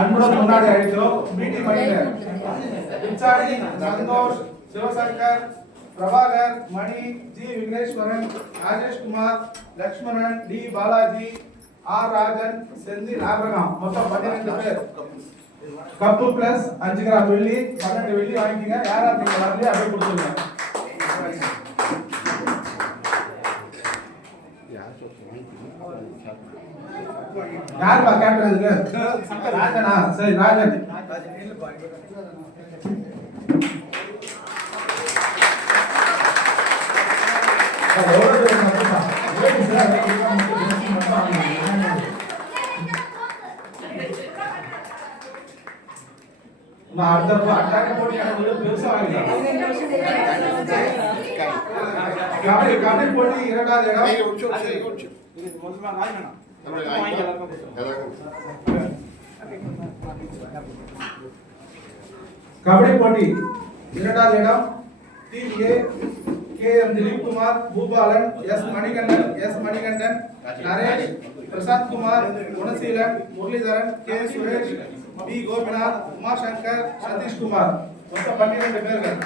அன்புடன் முன்னாடி அழைக்கிறோம். Santhosh Sivasankar Prabhakar Mani G Vigneshwaran Rajesh Kumar Lakshmanan T Balaji R Rajan Senthil Abraham. மொத்தம் பன்னிரெண்டு பேர். கப்பு பிளஸ் அஞ்சு கிராம் வெள்ளி பன்னெண்டு வெள்ளி வாங்கிக்கங்க. யாரா நீங்க வரலையே அப்படியே கொடுத்துருங்க. யாருப்பா கேப்டன் இதுக்கு ராஜனா? சரி ராஜன். அடுத்த தடவை அட்டாக் போட்டு எனக்கு உள்ள பெருசா வாங்கிக்கலாம் கபடி கபடி போட்டி இரண்டாவது இடம். கபடி போட்டி. இரண்டாவது இடம் team A K M Dilip Kumar Boopalan S Manikandan S Manikandan Naresh Prasanth Kumar Gunaseelan Muralitharan K Suresh P Gopinath Umasankar Sathish Kumar மொத்தம் பன்னிரண்டு பேர்கள்.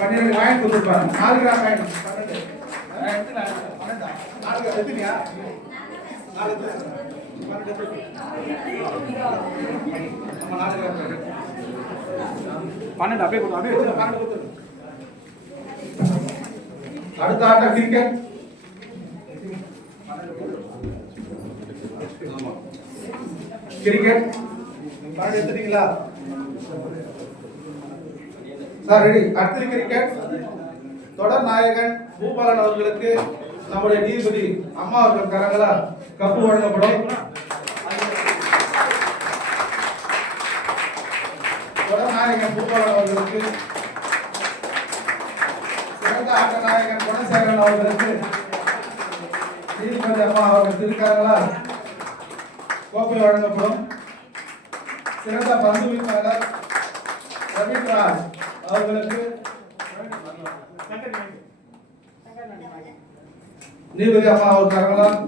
பன்னிரண்டு காயின் கொடுத்துருப்பாங்க. நாலு கிராம் காயின் பன்னெண்டு நான் எடுத்துனேன். பன்னெண்டா? நாலு கிராம் எடுத்துனியா? நாலு எடுத்து. பன்னெண்டு எடுத்து. ஆமா, நாலு கிராம் காயின். பன்னெண்டு அப்படியே கொடுத்து அப்படியே கொடுத்துரு, பன்னெண்டு கொடுத்துரு. அடுத்த ஆட்டம் கிரிக்கெட் கிரிக்கெட் பன்னெண்டு எடுத்துட்டீங்களா சார் ரெடி அடுத்தது கிரிக்கெட் தொடர் நாயகன் பூபாலன் அவர்களுக்கு நம்முடைய நீதிபதி அம்மா அவர்கள் கரங்களா கப்பு வழங்கப்படும் தொடர் நாயகன் பூபாலன் அவர்களுக்கு சிறந்த ஆட்ட நாயகன் குணசேகரன் அவர்களுக்கு நீதிபதி அம்மா அவர்கள் திருக்கரங்களா கோப்பை வழங்கப்படும் சிறந்த பந்து வீச்சாளர் ரவீந்திராஜ் அவர்களுக்கு நீதிபதி அம்மா அவர் தரங்களால்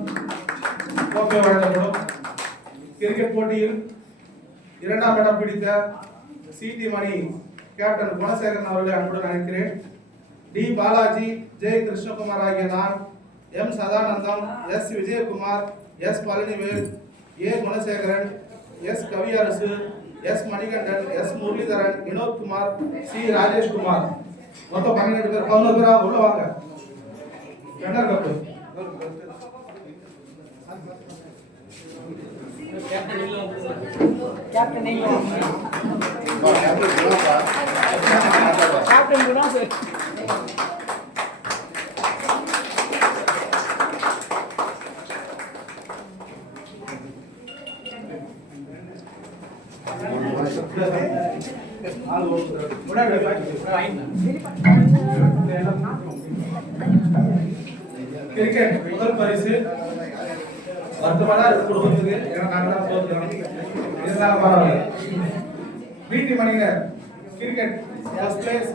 கோப்பை வழங்கப்படும். கிரிக்கெட் போட்டியில் இரண்டாம் இடம் பிடித்த சிடி மணி கேப்டன் குணசேகரன் அவர்களை அன்புடன் அழைக்கிறேன். டி பாலாஜி ஜெய் கிருஷ்ணகுமார் ஆகிய நான் M Sadanandam S Vijayakumar S Palanivel A Gunasekaran S Kaviyarasu S Manikandan S Muralitharan Vinothkumar C Rajeshkumar. மொத்தம் பன்னிரெண்டு பேர். பதினோரு பேரா? உள்ள வாங்க. ரெண்டர் கப்பு. கேப்டன் நீங்க கேப்டன் கூட சரி கிரிக்கெட் முதல் பரிசு. வருத்தமான குடும்பத்துக்கு. ஏன்னா நாங்கள் தான் தோத்துறோம் இருந்தாலும் பரவாயில்ல. பிடி மணிகர் cricket first place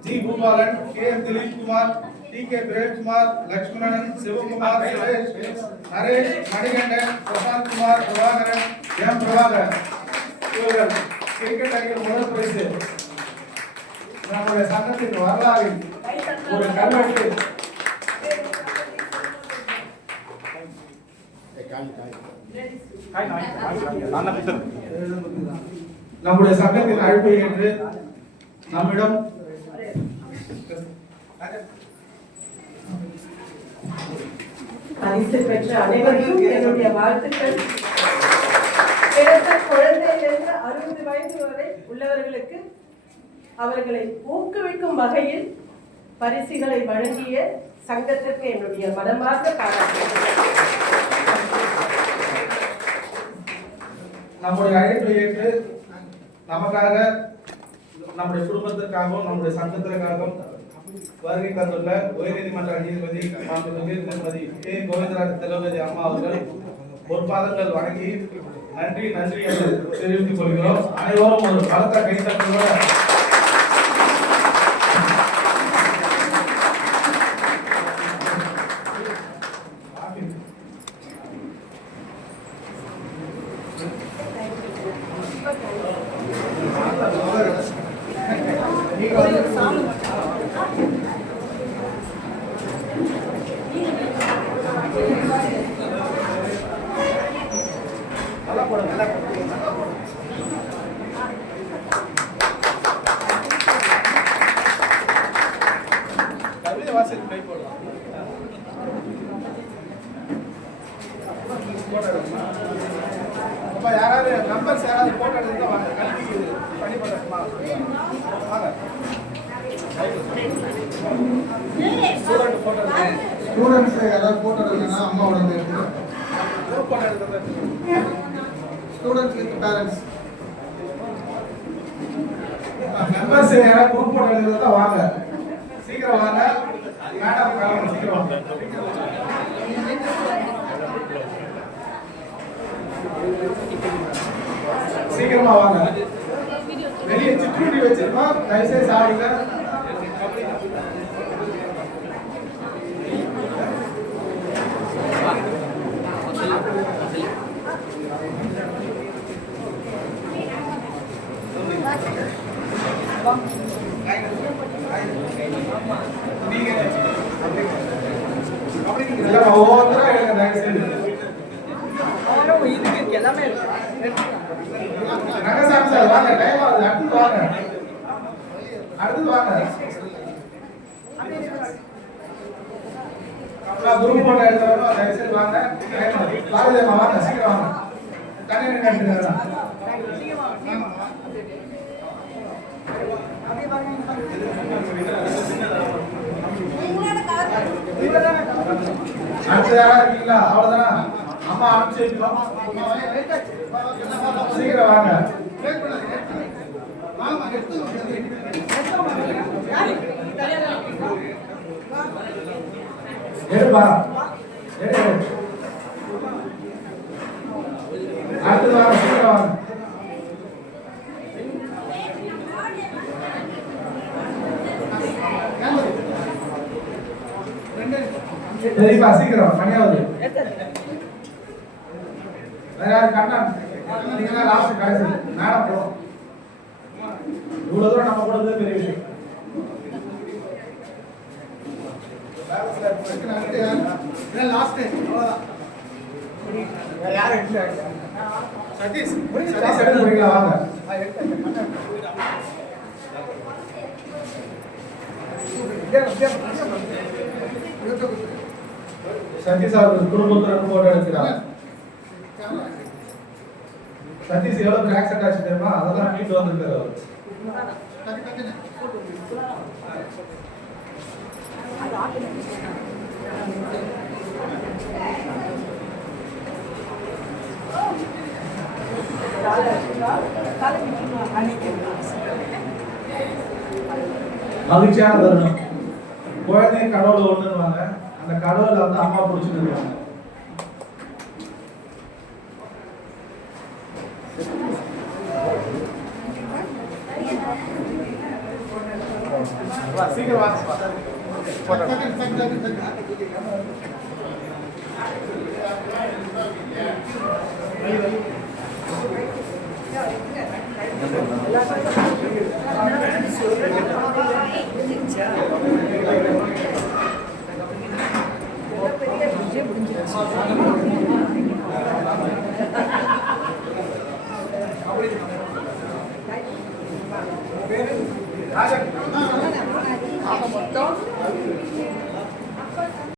G. Boopalan K. M. Dilip T. K. Premkumar Lakshmanan Sivakumar Suresh Naresh Manikandan Prasanth Kumar Prabhakaran M. Prabhakar இவர்கள் கிரிக்கெட் அணியில் முதல் பரிசு. நம்முடைய சங்கத்தின் வரலாறு ஒரு கல்வெட்டு நான் கொடுத்து நம்முடைய சங்கத்தின் அழைப்பை ஏற்று நம்மிடம் பரிசு பெற்ற அனைவருக்கும் என்னுடைய வாழ்த்துக்கள். பிறந்த குழந்தையிலிருந்து அறுபது வயது வரை உள்ளவர்களுக்கு அவர்களை ஊக்குவிக்கும் வகையில் பரிசுகளை வழங்கிய சங்கத்திற்கு என்னுடைய மனமார்ந்த பாராட்டுகள். நம்முடைய அழைப்பை ஏற்று நமக்காக நம்முடைய குடும்பத்திற்காகவும் நம்முடைய சங்கத்திற்காகவும் வருகை தந்துள்ள உயர்நீதிமன்ற நீதிபதி திருமதி கே. கோவிந்தராஜ் தளபதி அம்மா அவர்கள் பொற்பாதங்கள் வணங்கி நன்றி நன்றி என்று தெரிவித்துக் கொள்கிறோம். அனைவரும் ஒரு பலத்த கைத்தட்டலோட அப்ப யாராவது நம்பர்ஸ் யாராவது போட்டோ எடுத்து வாங்க வாங்க. ஸ்டூடெண்ட் போட்டோ ஸ்டூடெண்ட்ஸ் யாராவது போட்டோ எடுக்கணும்னா அம்மாவோட எடுக்கணும் போட்டோ எடுக்கிறது. ஸ்டூடெண்ட்ஸ் வித் பேரண்ட்ஸ் மெம்பர்ஸ் யாராவது குரூப் போட்டோ எடுக்கிறதா வாங்க. சீக்கிரம் வாங்க. மேடம் சீக்கிரம் வாங்க. சீக்கிரமா வாங்க வெளியே சிற்றுண்டி வச்சிருக்கோம் தயவுசெய்து சாப்பிடுங்க இல்ல, ஒவ்வொருத்தரும் எடுங்க தயவுசெய்து ரங்கசாமி சார் வாங்க டைம் ஆகுது. அடுத்து வாங்க. அடுத்து வாங்க. அப்புறம் குரூப் போட்டோ எடுக்கிறவங்க தயவுசெய்து வாங்க. டைம் ஆகுது. பாரதியம்மா வாங்க சீக்கிரம் வாங்க. தண்ணி நின்று எடுத்துக்கிறேன் அடுத்து யாரா இருக்கீங்களா? அவ்வளவுதானா? அம்மா அனுப்பிச்சு சீக்கிரம் வாங்க எடுப்பா அடுத்து வாங்க சீக்கிரம். வாங்க சரிப்பா சீக்கிரம் மணியாவது வேற யாரு கண்ணன் நீங்க லாஸ்ட் கடைசி. மேடம் போ இவ்வளவு தூரம் நம்ம கூட பெரிய விஷயம். லாஸ்ட் சதீஷ் சதீஷ் எடுத்து போறீங்களா வாங்க. சதீஷ் அவர் குடும்பத்துடன் போட்டோ எடுக்கிறார். சதீஷ் எவ்வளவு பேர் ஆக்சிடென்ட் ஆச்சு தெரியுமா? அதெல்லாம் மீண்டு வந்திருக்காரு அவர். மகிழ்ச்சியான தருணம். குழந்தை கடவுள் ஒண்ணுவாங்க அந்த கடவுளை வந்து அம்மா பிடிச்சிட்டு இருக்காங்க. சீக்கிரம் வாங்க ராஜன்